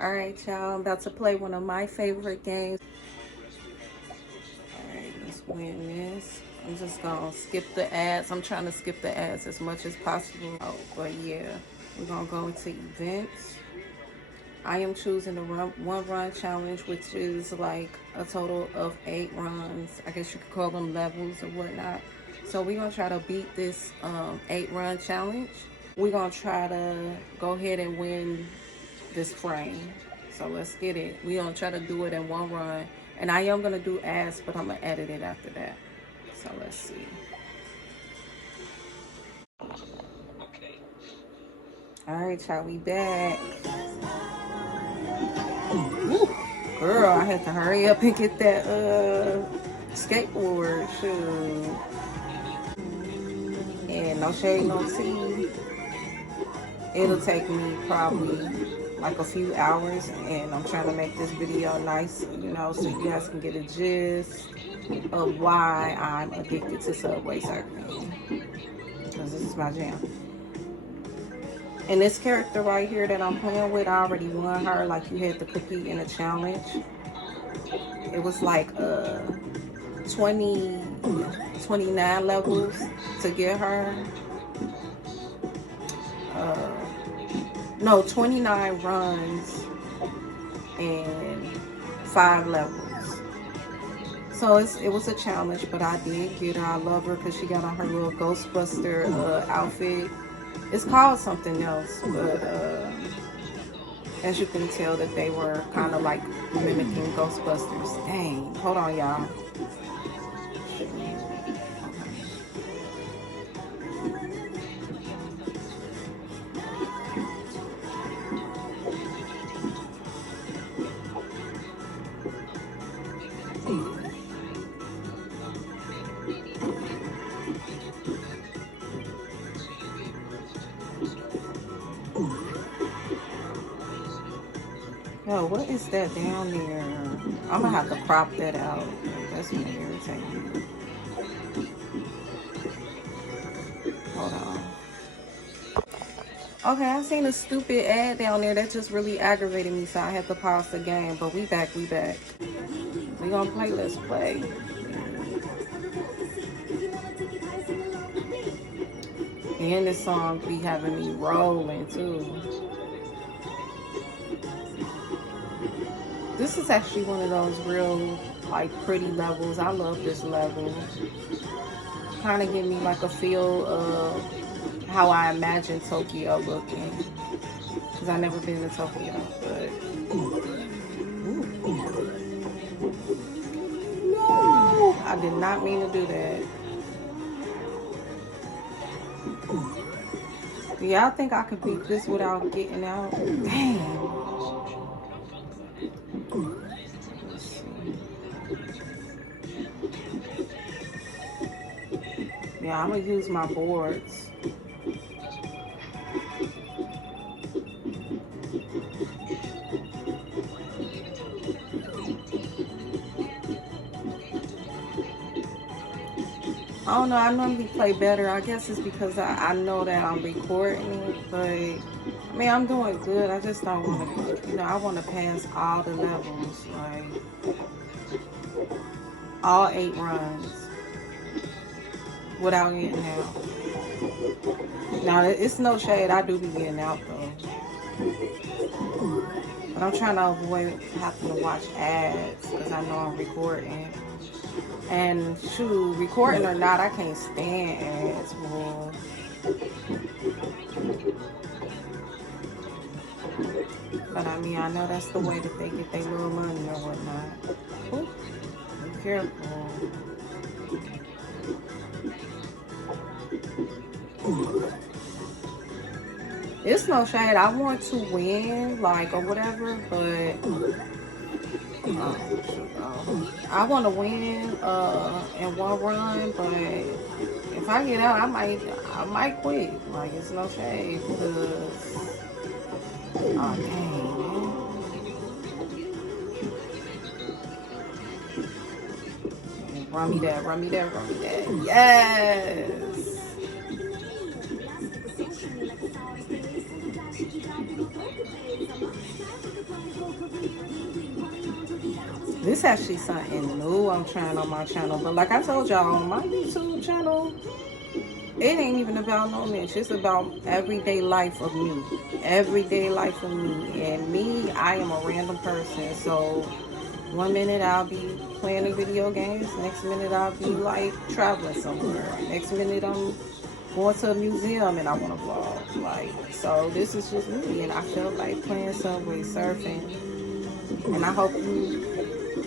All right, y'all. I'm about to play one of my favorite games. All right, let's win this. I'm just gonna skip the ads. I'm trying to skip the ads as much as possible. Oh, but yeah, we're gonna go into events. I am choosing the one run challenge, which is like a total of 8 runs. I guess you could call them levels or whatnot. So we're gonna try to beat this 8-run challenge. We're gonna try to go ahead and win this frame. So let's get it. We're gonna try to do it in 1 run. And I am gonna do ads, but I'm gonna edit it after that. So let's see. All right, y'all, we back. Ooh, girl, I had to hurry up and get that skateboard. Shoot. Yeah, no shade, no tea. It'll take me probably like a few hours, and I'm trying to make this video nice, you know, so you guys can get a gist of why I'm addicted to Subway surfing, because this is my jam. And this character right here that I'm playing with, I already won her. Like, you had to compete in a challenge. It was like 29 levels to get her. No, 29 runs and 5 levels. So it was a challenge, but I did get her. I love her because she got on her little Ghostbuster outfit. It's called something else, but as you can tell that they were kind of like mimicking Ghostbusters. Dang, hold on, y'all. Yo, what is that down there? I'm gonna have to crop that out. That's gonna irritate me. Hold on. Okay, I seen a stupid ad down there that just really aggravated me, so I had to pause the game. But we back, we back. We gonna play, let's play. And this song be having me rolling too. This is actually one of those real, like, pretty levels. I love this level. Kind of give me like a feel of how I imagine Tokyo looking. Because I've never been to Tokyo, but... No! I did not mean to do that. Do y'all think I could beat this without getting out? Dang! Yeah, I'm gonna use my boards. I don't know, I normally play better. I guess it's because I know that I'm recording it, but I mean, I'm doing good. I just don't want to, you know, I want to pass all the levels, like all 8 runs without getting out. Now, it's no shade, I do be getting out though. But I'm trying to avoid having to watch ads because I know I'm recording. And shoot, recording or not, I can't stand ads, boy. But I mean, I know that's the way that they get their little money or whatnot. Ooh, be careful. It's no shade. I want to win, like, or whatever, but I want to win in 1 run, but if I get out, I might quit. Like, it's no shade because, oh dang, man. Run me that, run me that, run me that. Yes. This actually something new I'm trying on my channel. But like I told y'all, on my YouTube channel, it ain't even about no niche. It's about everyday life of me. Everyday life of me. And me, I am a random person. So one minute I'll be playing the video games. Next minute I'll be like traveling somewhere. Next minute I'm going to a museum and I want to vlog. Like, so this is just me. And I feel like playing Subway Surfing. And I hope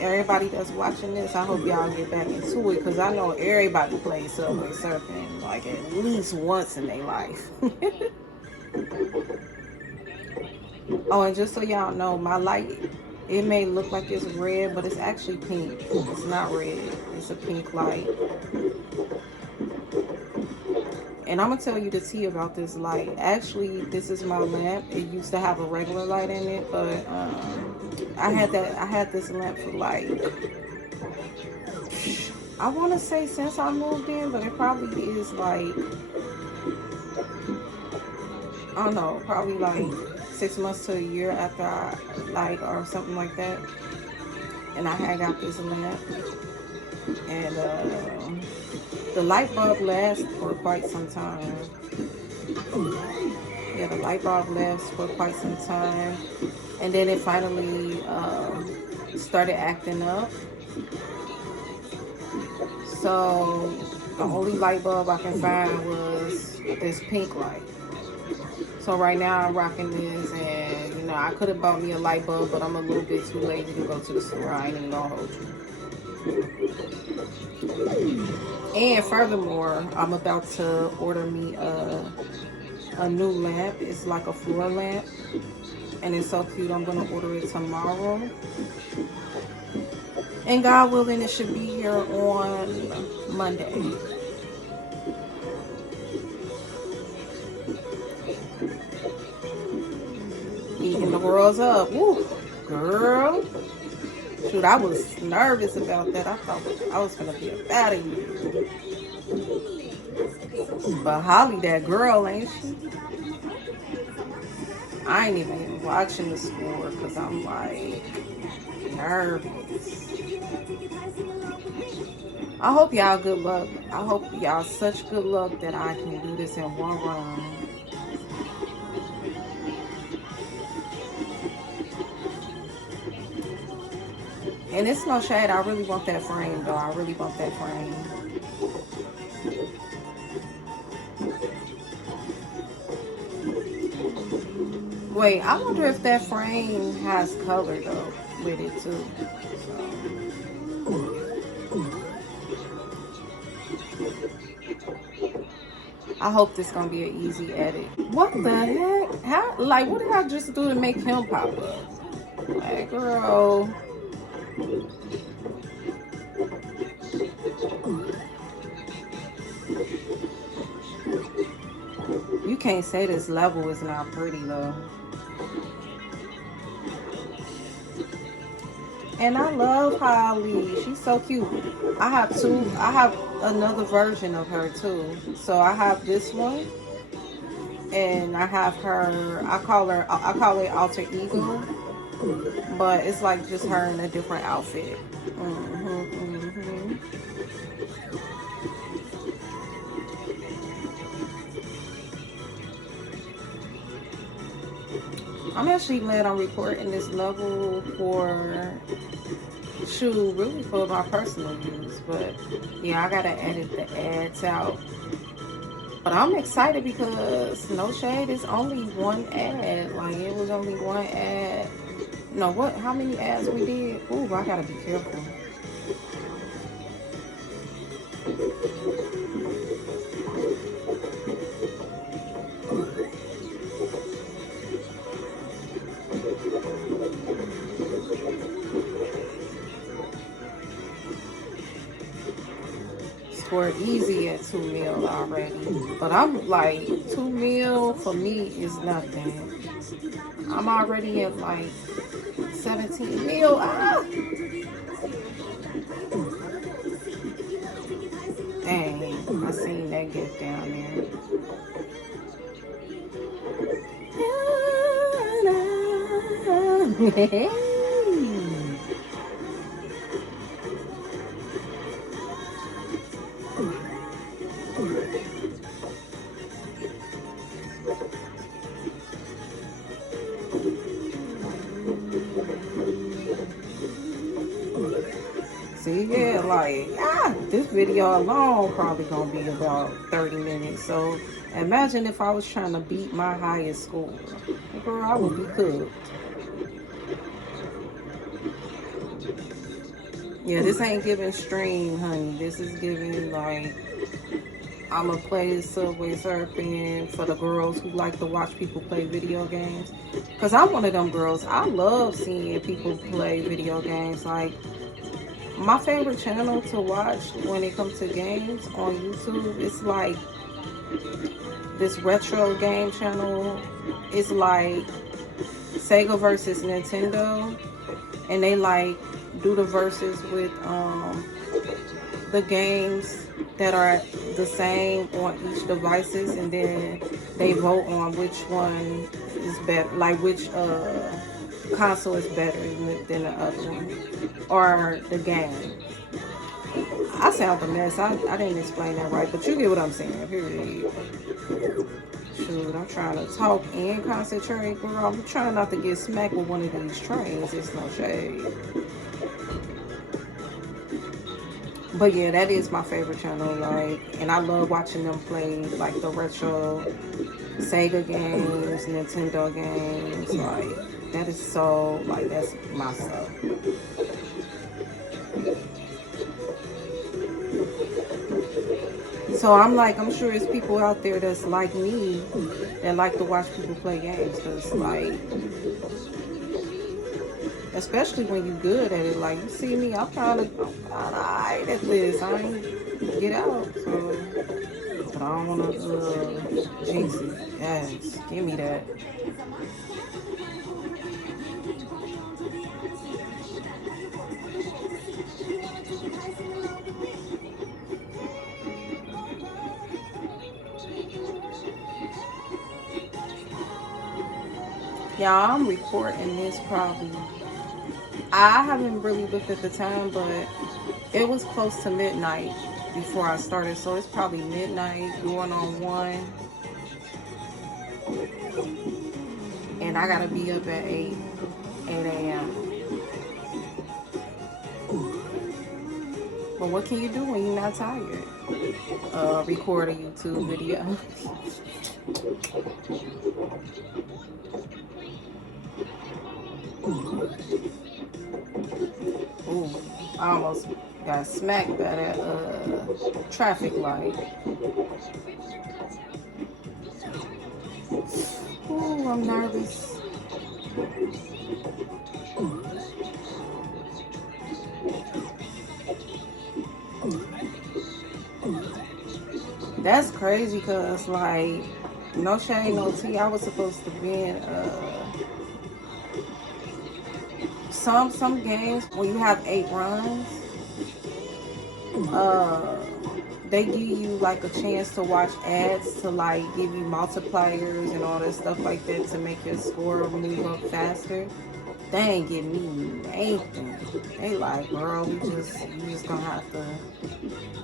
everybody that's watching this, I hope y'all get back into it, because I know everybody plays Subway Surfing like at least once in their life. Oh, and just so y'all know, my light, it may look like it's red, but it's actually pink. It's not red. It's a pink light. And I'm gonna tell you the tea about this light. Actually, this is my lamp. It used to have a regular light in it, but I had this lamp for like, I want to say since I moved in, but it probably is like, I don't know, probably like 6 months to a year after I, like, or something like that. And I had got this lamp, and the light bulb lasts for quite some time. Yeah, the light bulb lasts for quite some time, and then it finally started acting up. So the only light bulb I can find was this pink light. So right now I'm rocking this, and you know, I could have bought me a light bulb, but I'm a little bit too lazy to go to the store. I ain't even gonna hold you. And furthermore, I'm about to order me a new lamp. It's like a floor lamp, and it's so cute. I'm gonna order it tomorrow. And God willing, it should be here on Monday. Eating the world's up. Woo, girl. Shoot, I was nervous about that. I thought I was gonna be about it. But Holly, that girl, ain't she? I ain't even watching the score because I'm like nervous. I hope y'all good luck. I hope y'all such good luck that I can do this in one run. And it's no shade. I really want that frame, though. I really want that frame. Wait, I wonder if that frame has color, though, with it, too. I hope this gonna be an easy edit. What the heck? How? Like, what did I just do to make him pop up? Like, girl. You can't say this level is not pretty, though. And I love Holly. She's so cute. I have another version of her too. So I have this one, and I have her, I call it alter ego, but it's like just her in a different outfit. I'm actually glad I'm recording this level for, shoot, really for my personal use. But yeah, I gotta edit the ads out. But I'm excited because, no shade, it's only one ad. Like, it was only one ad. No, what? How many ads we did? Ooh, I gotta be careful. Scored easy at 2 mil already. But I'm like, 2 mil for me is nothing. I'm already at like 17 mil. Ah! Dang, I seen that gift down there. See, yeah, like, this video alone probably gonna be about 30 minutes. So imagine if I was trying to beat my highest score. Girl, I would be cooked. Yeah, this ain't giving stream, honey. This is giving, like, I'ma play Subway Surfing for the girls who like to watch people play video games. Because I'm one of them girls. I love seeing people play video games. Like, my favorite channel to watch when it comes to games on YouTube is like this retro game channel. It's like Sega versus Nintendo, and they like do the verses with the games that are the same on each devices, and then they vote on which one is better, like which console is better than the other one, or the game. I sound a mess. I didn't explain that right, but you get what I'm saying. Period. Shoot, I'm trying to talk and concentrate, girl. I'm trying not to get smacked with one of these trains. It's no shade. But yeah, that is my favorite channel. Like, and I love watching them play like the retro Sega games, Nintendo games. Like, that is so, like, that's my stuff. So I'm sure it's people out there that's like me that like to watch people play games, because like, especially when you're good at it, like, you see me, I'm alright at this. I ain't get out, so, but I don't want to jinx it. Yes, give me that. Y'all, I'm recording this probably, I haven't really looked at the time, but it was close to midnight before I started. So it's probably midnight going on 1. And I gotta be up at 8 a.m. But what can you do when you're not tired? Record a YouTube video. Ooh, I almost got smacked by that traffic light. Ooh, I'm nervous. That's crazy, because like, no shade, no tea, I was supposed to be in some games when you have 8 runs, they give you like a chance to watch ads to like give you multipliers and all that stuff like that to make your score move up faster. They ain't give me anything. They like, girl, you just gonna have to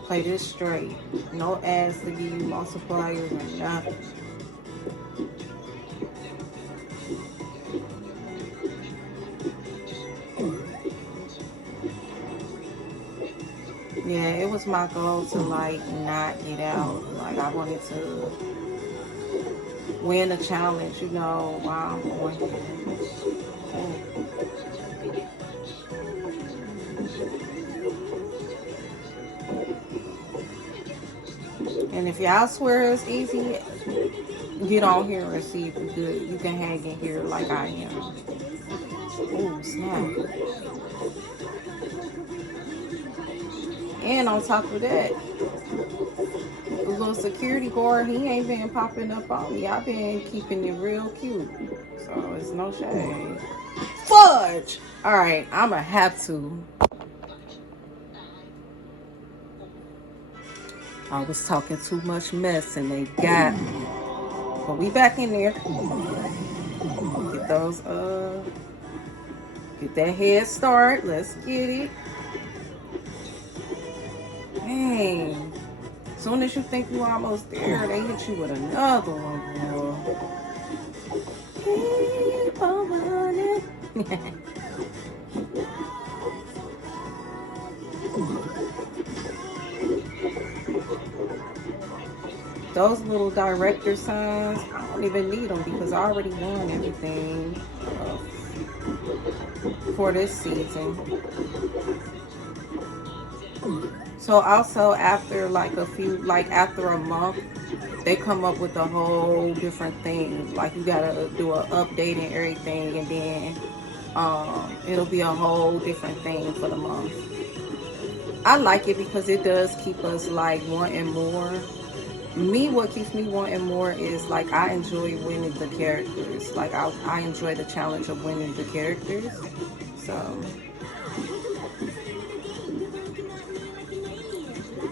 play this straight. No ads to give you multipliers or nothing. Yeah, it was my goal to like not get out. Like, I wanted to win a challenge, you know, while I'm on here. And if y'all swear it's easy, get on here and see if you can hang in here like I am. Ooh, snap. And on top of that, the little security guard, he ain't been popping up on me. I've been keeping it real cute. So it's no shade. Fudge! Alright, I'ma have to. I was talking too much mess and they got me. But we back in there. Get those, get that head start. Let's get it. Dang. As soon as you think you're almost there, they hit you with another one, boy. Keep on Those little director signs, I don't even need them because I already won everything for this season. So also after like after a month, they come up with a whole different thing. Like you gotta do an update and everything, and then it'll be a whole different thing for the month. I like it because it does keep us like wanting more. What keeps me wanting more is like I enjoy winning the characters. Like I enjoy the challenge of winning the characters. So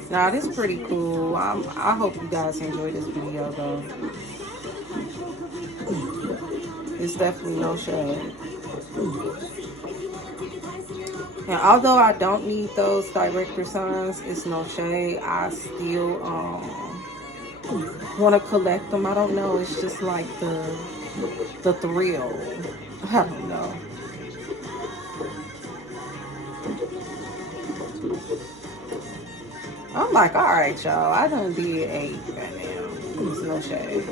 now this is pretty cool. I hope you guys enjoy this video though. It's definitely no shade. And although I don't need those director signs, it's no shade. I still want to collect them. I don't know. It's just like the thrill. I don't know. I'm like, all right, y'all. I done did 8 right now. There's no shade.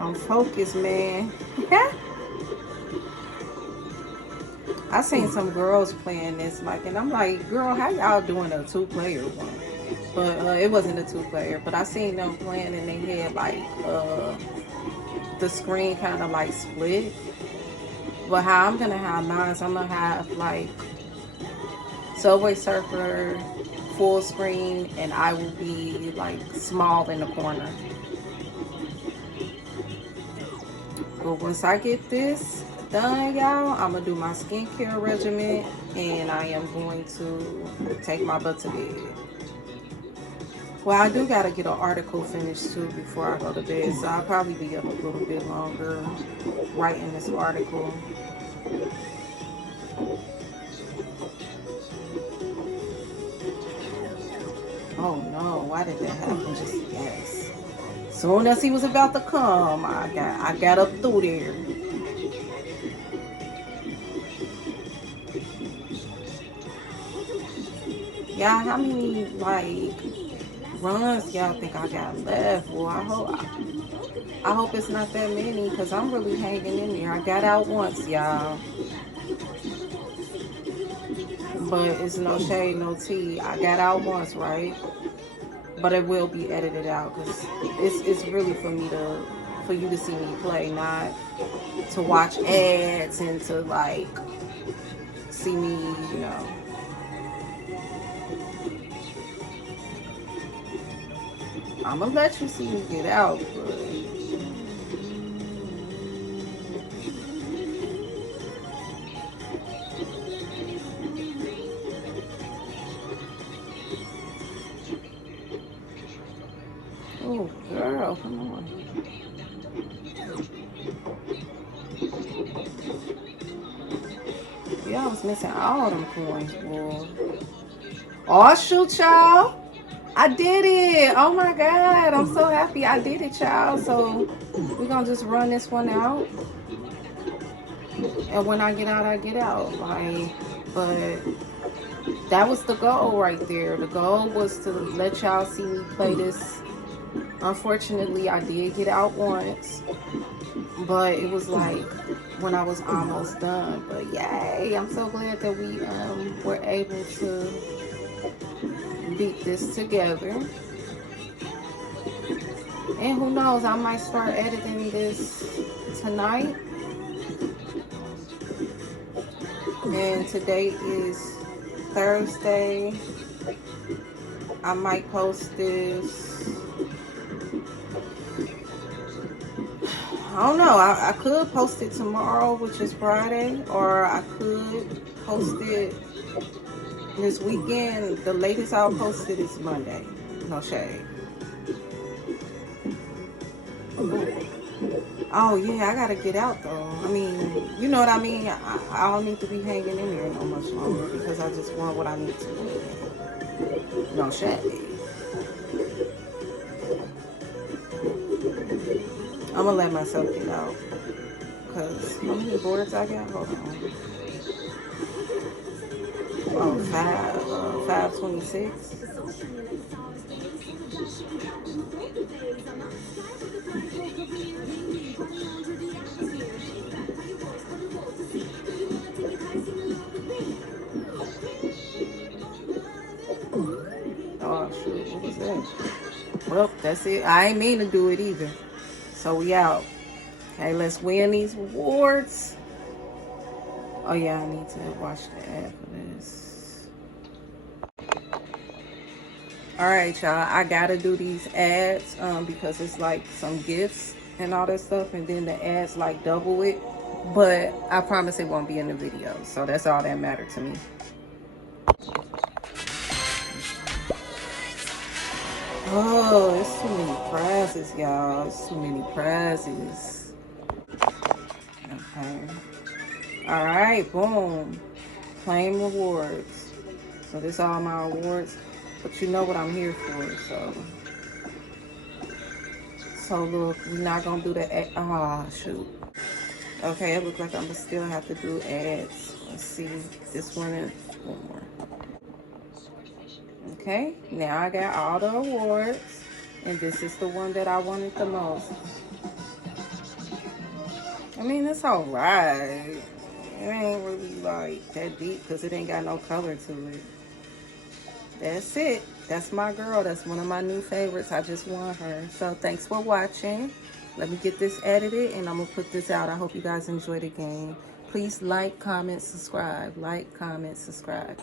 I'm focused, man. I seen some girls playing this, like, and I'm like, girl, how y'all doing a 2-player one? But it wasn't a 2-player. But I seen them playing, and they had like the screen kind of like split. But how I'm gonna have mine, I'm gonna have like Subway Surfer full screen, and I will be like small in the corner. But once I get this done, y'all, I'm gonna do my skincare regimen, and I am going to take my butt to bed. Well, I do gotta get an article finished too before I go to bed, so I'll probably be up a little bit longer writing this article. Oh no, why did that happen? Just yes. Soon as he was about to come, I got up through there. Y'all, how many like runs y'all think I got left? Well, I hope it's not that many, because I'm really hanging in there. I got out once, y'all. But it's no shade, no tea. I got out once, right? But it will be edited out, because it's really for you to see me play, not to watch ads and to like see me, you know. I'm gonna let you see me get out, but oh girl, come on. Yeah, I was missing all them coins, boy. Oh shoot, y'all. I did it. Oh my God. I'm so happy I did it, y'all. So we're going to just run this one out. And when I get out, I get out. Like, but that was the goal right there. The goal was to let y'all see me play this. Unfortunately, I did get out once. But it was like when I was almost done. But yay. I'm so glad that we were able to beat this together. And who knows, I might start editing this tonight. And today is Thursday. I might post this. I don't know. I could post it tomorrow, which is Friday, or I could post it this weekend. The latest I'll post it is Monday. No shade. Oh yeah, I gotta get out though. I mean, you know what I mean? I don't need to be hanging in here no much longer because I just want what I need to win. No shade. I'm gonna let myself get out. Because how many boards I got? Hold on. Oh, 526. Oh shoot, what was that? Well, that's it. I ain't mean to do it either. So we out. Okay, let's win these awards. Oh yeah, I need to watch the ad for this. Alright y'all, I gotta do these ads because it's like some gifts and all that stuff, and then the ads like double it. But I promise it won't be in the video. So that's all that matters to me. Oh, it's too many prizes, y'all. It's too many prizes. Okay. Alright, boom. Claim rewards. So this is all my awards. But you know what I'm here for, so look, we're not gonna do the shoot. Okay, it looks like I'm gonna still have to do ads. Let's see. This one and one more. Okay, now I got all the awards, and this is the one that I wanted the most. I mean, it's alright. It ain't really like that deep because it ain't got no color to it. That's it. That's my girl. That's one of my new favorites. I just want her. So thanks for watching. Let me get this edited and I'm going to put this out. I hope you guys enjoy the game. Please like, comment, subscribe. Like, comment, subscribe.